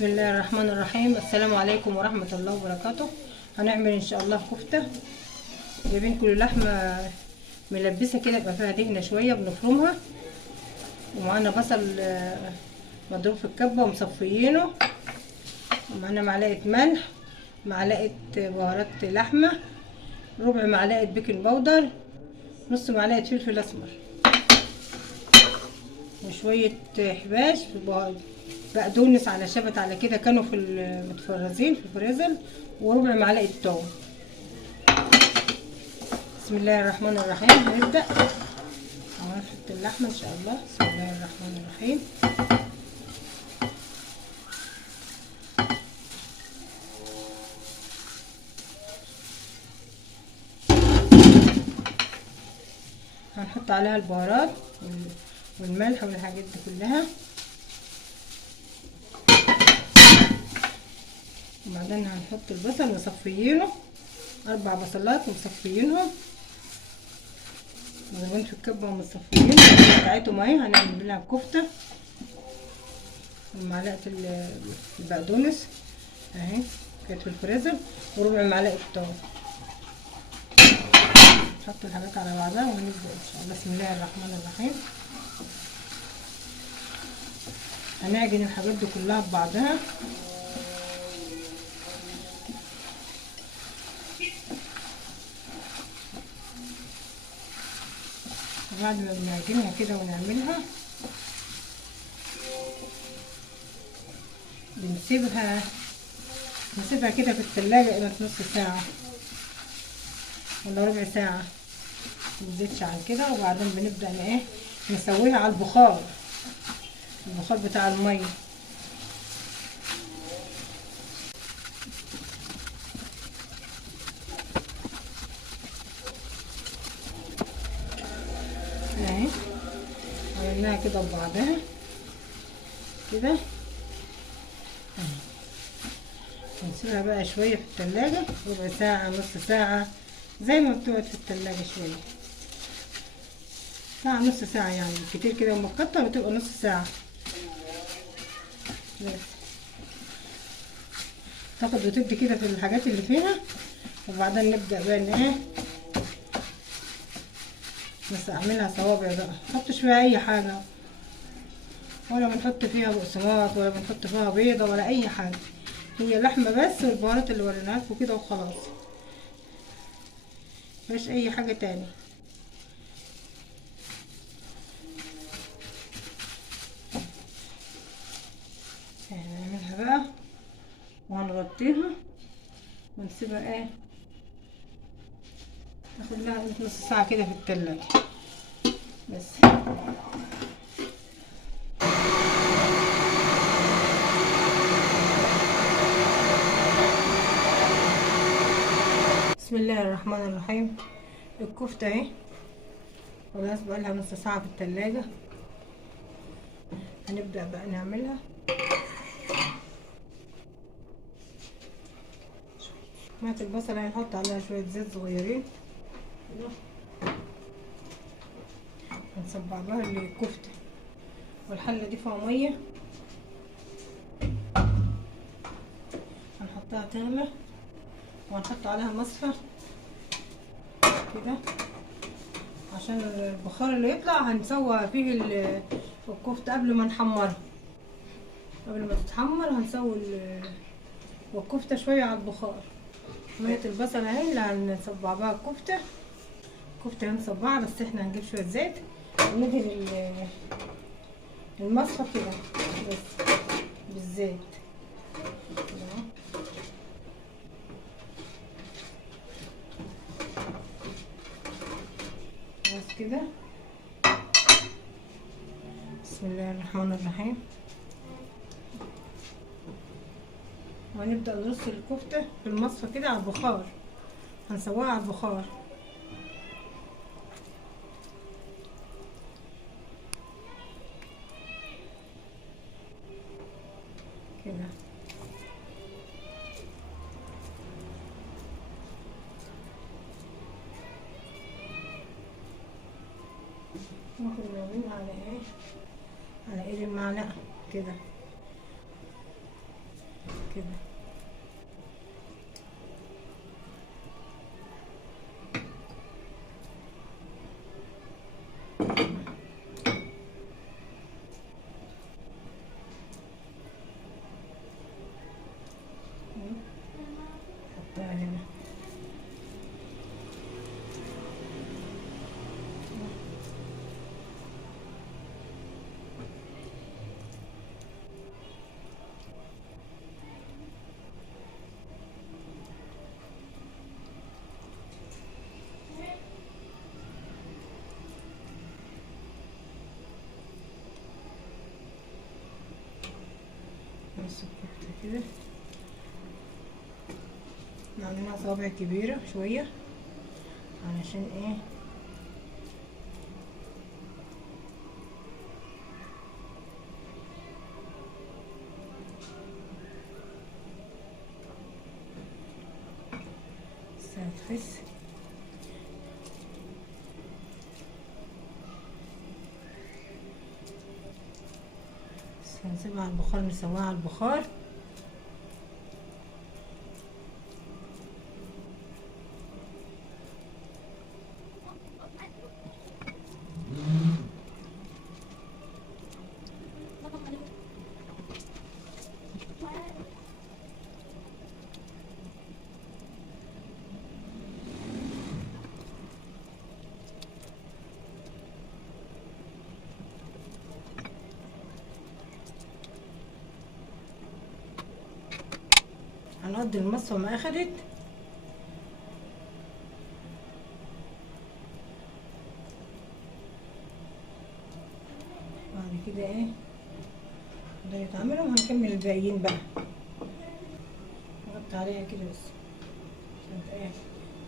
بسم الله الرحمن الرحيم. السلام عليكم ورحمة الله وبركاته. هنعمل ان شاء الله كفتة. جايبين كل لحمة ملبسة كده يبقى فيها دهنة شوية بنفرمها، ومعانا بصل مضروب في الكبة ومصفيينه، ومعانا معلقة ملح، معلقة بهارات لحمة، ربع معلقة بيكنج باودر، نص معلقة فلفل اسمر، وشوية حباش بقدونس على شبت على كده كانوا في المتفرزين في الفريزر، وربع معلقة توم. بسم الله الرحمن الرحيم. هنبدأ هنحط اللحمة ان شاء الله. بسم الله الرحمن الرحيم. هنحط عليها البهارات والملح والحاجات دي كلها، وبعدين هنحط البصل مصفيينه، 4 بصلات مصفيينهم مضروبين في الكبه ومصفيين بتاعتهم اهي. هنعمل لها كفته، ومعلقه البقدونس اهي كانت في الفريزر، وربع معلقه توم. نحط الحاجات على بعضها ونبدا ان شاء الله. بسم الله الرحمن الرحيم. هنعجن الحاجات دي كلها ببعضها. بعد ما بنعجنها كده ونعملها بنسيبها كده في التلاجة قيمة نص ساعة ولا ربع ساعة، متزيدش عن كده. وبعدين بنبدأ نسويها على البخار بتاع المية. اهي عملناها كده ببعضها كده. نسيبها بقى شوية في التلاجة، ربع ساعة نص ساعة زي ما بتقعد في التلاجة، شوية ساعة نص ساعة يعني كتير كده، وما تكتر بتبقى نص ساعة بس. تاخد وتدي كده في الحاجات اللي فيها، وبعدين نبدأ بقى نعملها صوابع بقى. متحطش فيها اي حاجة، ولا بنحط فيها بقسماط، ولا بنحط فيها بيضة، ولا اي حاجة. هي لحمة بس والبهارات اللي وريناها لكم كده وخلاص، مفيش اي حاجة تاني. هنعملها بقى وهنغطيها ونسيبها تاخد لها نص ساعة كده في التلاجة بس. بسم الله الرحمن الرحيم. الكفتة اهي خلاص بقالها نص ساعة في التلاجة. هنبدأ بقى نعملها. مية البصل هنحط عليها شوية زيت صغيرين، هنصبع بها الكفتة، والحلة دي فيها مية هنحطها تغلى، وهنحط عليها مصفى كده عشان البخار اللي يطلع. هنسوى فيه الكفتة قبل ما نحمرها، قبل ما تتحمر هنسوي الكفتة شوية على البخار. مية البصل اهي اللي هنصبع بها الكفتة هنصبعها، بس احنا هنجيب شوية زيت وندهن المصفى كده بس بالزيت بس كده. بسم الله الرحمن الرحيم. وهنبدأ نرص الكفتة في المصفى كده على البخار، هنسويها على البخار كده. ممكن نعملها على ايد المعلقة كده كده. حطها هنا. بس الكفتة كده نعملها صوابع كبيرة شوية علشان ايه هتخس. بس هنسيبها على البخار، نسويها على البخار. هنقضي المصفى ما اخدت. بعد كده ايه ده يتعملوا وهنكمل الباقيين بقى. نغطي عليها كده بس عشان ايه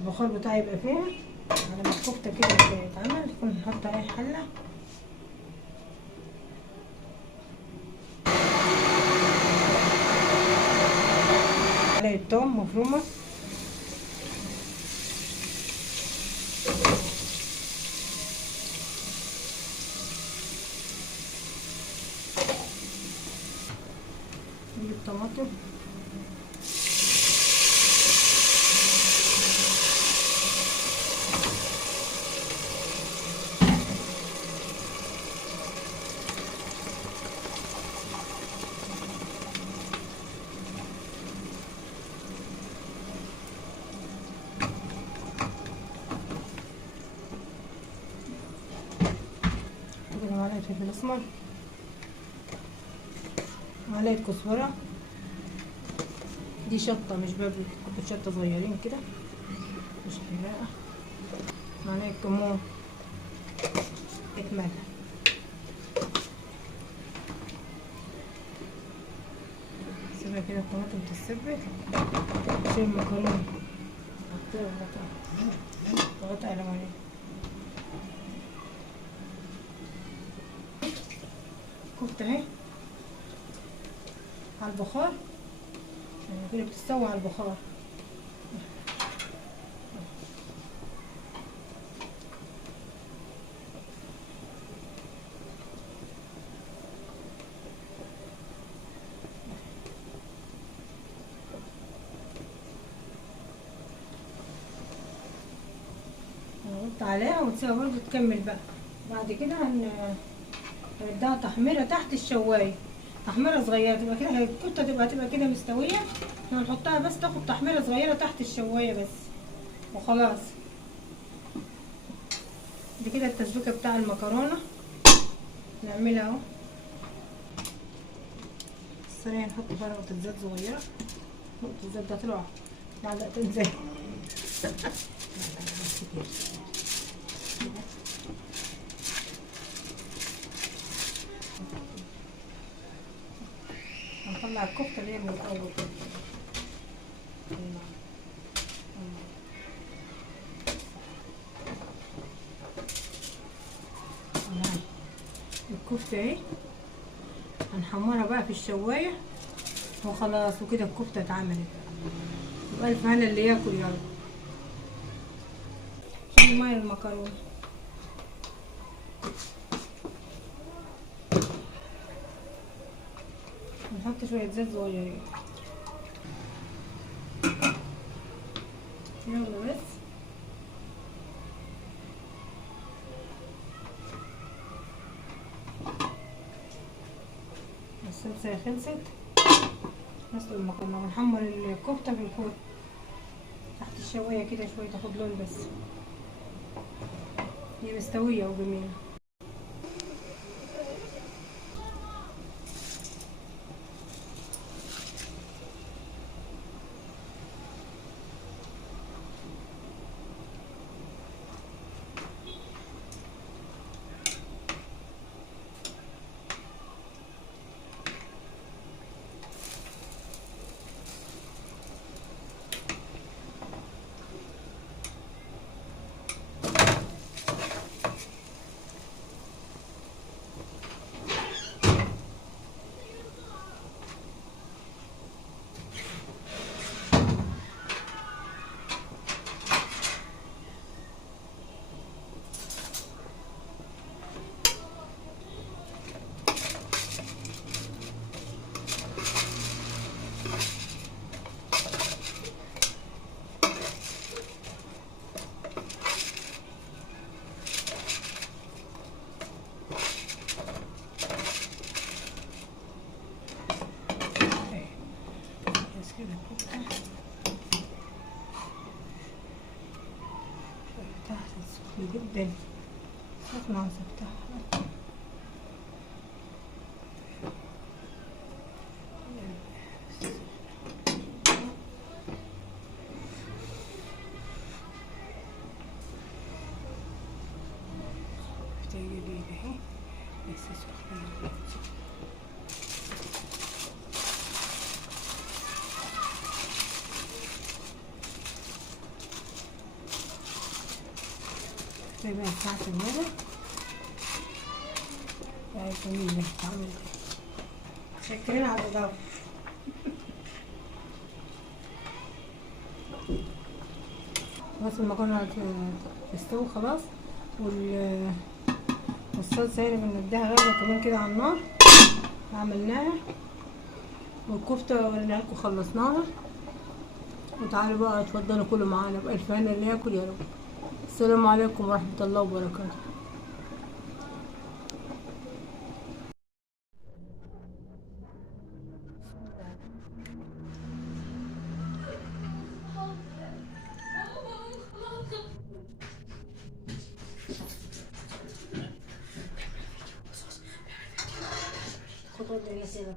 البخار بتاعي يبقى فيها. على ما الكفته كده تتعمل نكون نحط ايه حله على التوم مفرومه. نجيب طماطم كده، معلقه فلفل اسمر، معلقه كزبره، دي شطه مش بابريكا، كنت شطه صغيرين كده مش حراقه، معلقه كمون، ملح. سيبها كده الطماطم تتسبك. شيل المكرونه حطيها وغطي على ميه. كفته اهي على البخار، يعني كده بتستوي على البخار. نحط عليها وتسيبها برضه تكمل بقى. بعد كده هنديها تحميره تحت الشوايه، تحميره صغيره تبقى كده، الكفته تبقى كده مستويه. هنحطها بس تاخد تحميره صغيره تحت الشوايه بس وخلاص. دي كده التسبيكه بتاع المكرونه نعملها اهو. الصينيه نحط فيها نقطه زيت صغيره، نقطه الزيت ده طلع معلقتين زيت. هنطلع الكفته اللي هي من الاول كده. الكفته اهي هنحمرها بقى في الشوايه وخلاص، وكده الكفته اتعملت. والف هنا اللي ياكل. يلا شيل ميه المكرونه. نحط شويه زيت صغيرين. يلا بس. الصلصة خلصت. نسلق المكرونة ونحمر الكفتة في الفرن تحت الشواية كده شوية تاخد لون بس. هي مستوية وجميلة. كده الكفتة تحت سخنة جدا، سخنة وسبتها. جديدة اهي لسه سخنة. بقى بتاعت المرة بقى جميلة تعمل شكرين على الإضافة. بس المكرونة تستوي خلاص، والصلصة هنا بنديها غلوة كمان كده على النار عملناها، والكفتة وريناها لكم خلصناها. وتعالوا بقى اتفضلوا كلوا معانا بألف هنا اللي ياكل يا رب. السلام عليكم ورحمة الله وبركاته. خد ودي هنا سيبك.